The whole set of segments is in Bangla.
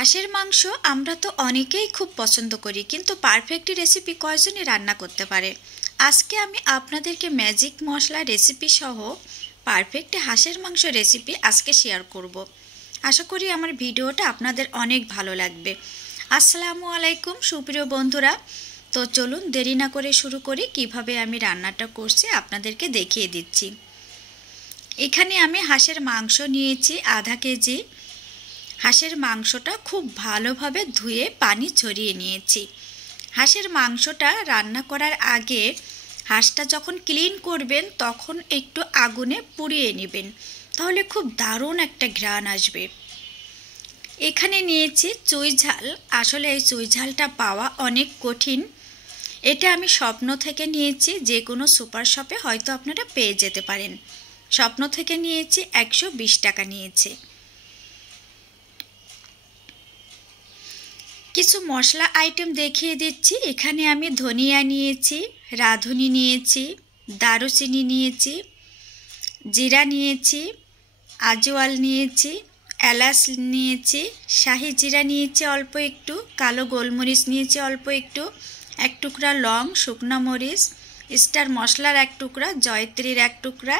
হাঁসের মাংস আমরা তো অনেকেই খুব পছন্দ করি, কিন্তু পারফেক্ট রেসিপি কয়জনই রান্না করতে পারে? আজকে আমি আপনাদেরকে ম্যাজিক মশলা রেসিপি সহ পারফেক্ট হাঁসের মাংস রেসিপি আজকে শেয়ার করব। আশা করি আমার ভিডিওটা আপনাদের অনেক ভালো লাগবে। আসসালামু আলাইকুম সুপ্রিয় বন্ধুরা, তো চলুন দেরি না করে শুরু করি। কিভাবে আমি রান্নাটা করছি আপনাদেরকে দেখিয়ে দিচ্ছি। এখানে আমি হাঁসের মাংস নিয়েছি আধা কেজি। হাঁসের মাংসটা খুব ভালোভাবে ধুয়ে পানি ঝরিয়ে নিয়েছি। হাঁসের মাংসটা রান্না করার আগে হাঁসটা যখন ক্লিন করবেন তখন একটু আগুনে পুড়িয়ে নেবেন, তাহলে খুব দারুণ একটা ঘ্রাণ আসবে। এখানে নিয়েছি চুই ঝাল। আসলে এই চুই ঝালটা পাওয়া অনেক কঠিন। এটা আমি স্বপ্ন থেকে নিয়েছি, যে কোনো সুপার শপে হয়তো আপনারা পেয়ে যেতে পারেন। স্বপ্ন থেকে নিয়েছি, 120 টাকা নিয়েছে। কিছু মশলা আইটেম দেখিয়ে দিচ্ছি। এখানে আমি ধনিয়া নিয়েছি, রাঁধুনি নিয়েছি, দারুচিনি নিয়েছি, জিরা নিয়েছি, আজওয়াল নিয়েছি, এলাচ নিয়েছি, শাহি জিরা নিয়েছি অল্প একটু, কালো গোলমরিচ নিয়েছি অল্প একটু, এক টুকরা লং, শুকনো মরিচ, স্টার মশলার এক টুকরা, জয়ত্রীর এক টুকরা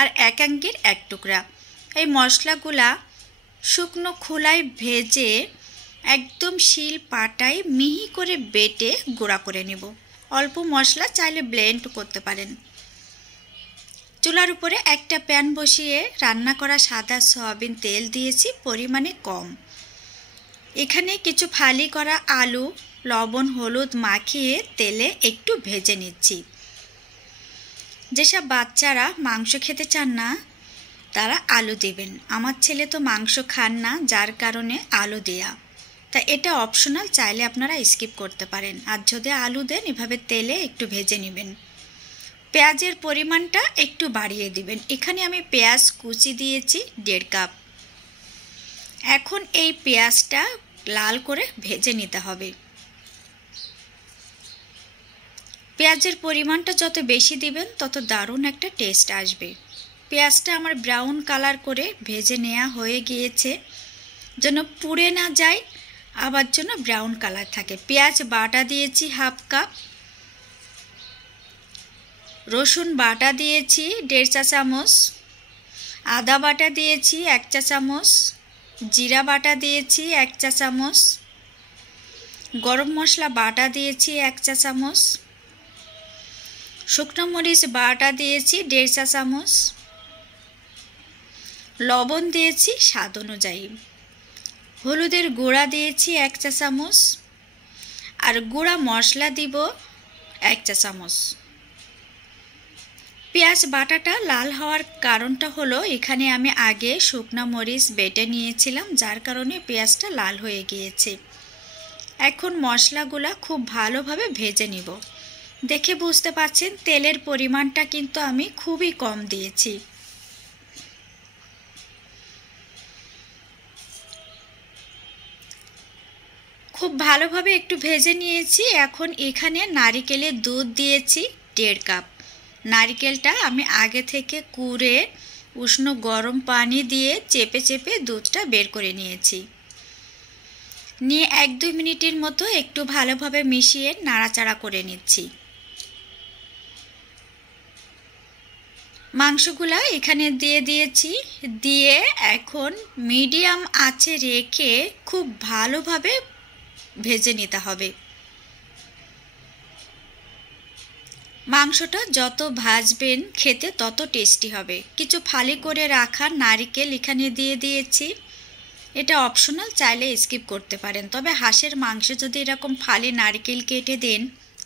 আর একাঙ্গীর এক টুকরা। এই মশলাগুলা শুকনো খোলায় ভেজে একদম শিল পাটায় মিহি করে বেটে গুঁড়া করে নেব। অল্প মশলা, চাইলে ব্লেন্ড করতে পারেন। চুলার উপরে একটা প্যান বসিয়ে রান্না করা সাদা সয়াবিন তেল দিয়েছি পরিমাণে কম। এখানে কিছু ফালি করা আলু লবণ হলুদ মাখিয়ে তেলে একটু ভেজে নিচ্ছি। যেসব বাচ্চারা মাংস খেতে চান না তারা আলু দেবেন। আমার ছেলে তো মাংস খান না, যার কারণে আলু দেয়া। তা এটা অপশনাল, চাইলে আপনারা স্কিপ করতে পারেন। আর যদি আলু দেন এভাবে তেলে একটু ভেজে নেবেন। পেঁয়াজের পরিমাণটা একটু বাড়িয়ে দিবেন। এখানে আমি পেঁয়াজ কুচি দিয়েছি 1.5 কাপ। এখন এই পেঁয়াজটা লাল করে ভেজে নিতে হবে। পেঁয়াজের পরিমাণটা যত বেশি দিবেন তত দারুণ একটা টেস্ট আসবে। পেঁয়াজটা আমার ব্রাউন কালার করে ভেজে নেওয়া হয়ে গিয়েছে, যেন পুড়ে না যায়, আবার জন্য ব্রাউন কালার থাকে। পেঁয়াজ বাটা দিয়েছি 1/2 কাপ, রসুন বাটা দিয়েছি 1.5 চা চামচ, আদা বাটা দিয়েছি 1 চা চামচ, জিরা বাটা দিয়েছি 1 চা চামচ, গরম মশলা বাটা দিয়েছি 1 চা চামচ, শুকনো মরিচ বাটা দিয়েছি 1.5 চা চামচ, লবণ দিয়েছি স্বাদ অনুযায়ী, হলুদের গুঁড়া দিয়েছি 1 চা চামচ, আর গুঁড়া মশলা দিব 1 চা চামচ। পেঁয়াজ বাটাটা লাল হওয়ার কারণটা হলো এখানে আমি আগে শুকনো মরিচ বেটে নিয়েছিলাম, যার কারণে পেঁয়াজটা লাল হয়ে গিয়েছে। এখন মশলাগুলা খুব ভালোভাবে ভেজে নিব। দেখে বুঝতে পারছেন তেলের পরিমাণটা কিন্তু আমি খুবই কম দিয়েছি। খুব ভালোভাবে একটু ভেজে নিয়েছি। এখন এখানে নারিকেলের দুধ দিয়েছি 1.5 কাপ। নারিকেলটা আমি আগে থেকে কুড়ে উষ্ণ গরম পানি দিয়ে চেপে চেপে দুধটা বের করে নিয়েছি। নিয়ে 1-2 মিনিটের মতো একটু ভালোভাবে মিশিয়ে নাড়াচাড়া করে নিচ্ছি। মাংসগুলা এখানে দিয়ে দিয়েছি। দিয়ে এখন মিডিয়াম আঁচে রেখে খুব ভালোভাবে ভেজে নিতে হবে। মাংসটা যত ভাজবেন খেতে তত টেস্টি হবে। কিছু ফালি করে রাখা নারকেল এখানে দিয়ে দিয়েছি। এটা অপশনাল, চাইলে স্কিপ করতে পারেন। তবে হাঁসের মাংসে যদি এরকম ফালি নারকেল কেটে দেন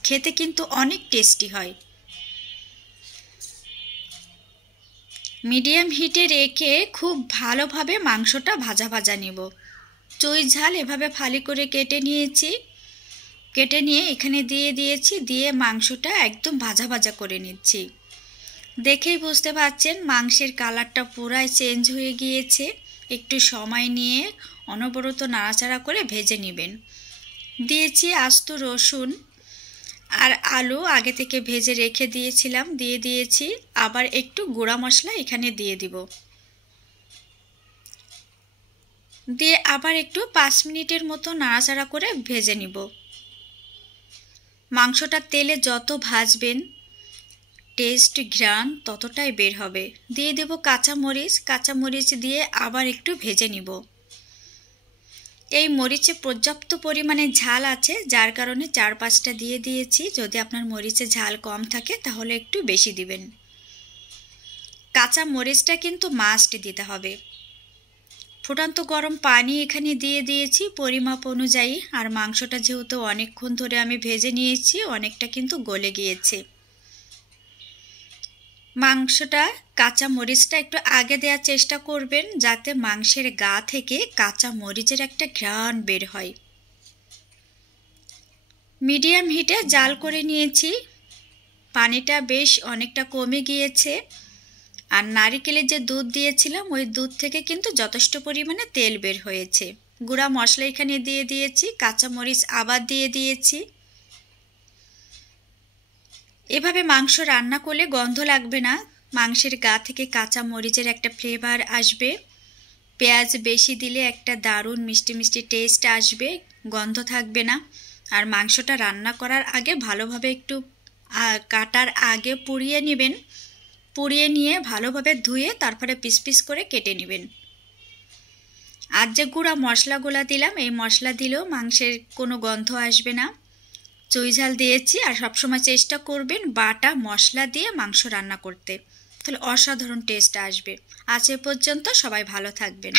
খেতে কিন্তু অনেক টেস্টি হয়। মিডিয়াম হিটে রেখে খুব ভালোভাবে মাংসটা ভাজা ভাজা নেব। চুই ঝাল এভাবে ফালি করে কেটে নিয়েছি। কেটে নিয়ে এখানে দিয়ে দিয়েছি, দিয়ে মাংসটা একদম ভাজা ভাজা করে নিচ্ছি। দেখেই বুঝতে পারছেন মাংসের কালারটা পুরাই চেঞ্জ হয়ে গিয়েছে। একটু সময় নিয়ে অনবরত নাড়াচাড়া করে ভেজে নেবেন। দিয়েছি আস্ত রসুন আর আলু আগে থেকে ভেজে রেখে দিয়েছিলাম, দিয়ে দিয়েছি। আবার একটু গুঁড়া মশলা এখানে দিয়ে দিব। দিয়ে আবার একটু 5 মিনিটের মতো নাড়াচাড়া করে ভেজে নিব। মাংসটা তেলে যত ভাজবেন টেস্ট ঘ্রাণ ততটাই বের হবে। দিয়ে দেব কাঁচামরিচ দিয়ে আবার একটু ভেজে নিব। এই মরিচে পর্যাপ্ত পরিমাণে ঝাল আছে, যার কারণে 4-5টা দিয়ে দিয়েছি। যদি আপনার মরিচে ঝাল কম থাকে তাহলে একটু বেশি দিবেন। কাঁচা মরিচটা কিন্তু মাস্ট দিতে হবে। ফুটন্ত গরম পানি এখানে দিয়ে দিয়েছি পরিমাপ অনুযায়ী। আর মাংসটা যেহেতু অনেকক্ষণ ধরে আমি ভেজে নিয়েছি, অনেকটা কিন্তু গলে গিয়েছে। মাংসটা কাঁচা মরিচটা একটু আগে দেওয়ার চেষ্টা করবেন, যাতে মাংসের গা থেকে কাঁচা মরিচের একটা ঘ্রাণ বের হয়। মিডিয়াম হিটে জাল করে নিয়েছি। পানিটা বেশ অনেকটা কমে গিয়েছে। আর নারিকেলের যে দুধ দিয়েছিলাম ওই দুধ থেকে কিন্তু যথেষ্ট পরিমাণে তেল বের হয়েছে। গুঁড়া মশলা এখানে দিয়ে দিয়েছি, কাঁচামরিচ আবার দিয়ে দিয়েছি। এভাবে মাংস রান্না করলে গন্ধ লাগবে না, মাংসের গা থেকে কাঁচা মরিচের একটা ফ্লেভার আসবে। পেঁয়াজ বেশি দিলে একটা দারুণ মিষ্টি মিষ্টি টেস্ট আসবে, গন্ধ থাকবে না। আর মাংসটা রান্না করার আগে ভালোভাবে একটু কাটার আগে পুড়িয়ে নেবেন। পুড়িয়ে নিয়ে ভালোভাবে ধুয়ে তারপরে পিস পিস করে কেটে নেবেন। আর যে গুঁড়া মশলাগুলো দিলাম, এই মশলা দিলেও মাংসের কোনো গন্ধ আসবে না। চুই ঝাল দিয়েছি। আর সবসময় চেষ্টা করবেন বাটা মশলা দিয়ে মাংস রান্না করতে, তাহলে অসাধারণ টেস্ট আসবে। আজ এ পর্যন্ত, সবাই ভালো থাকবেন।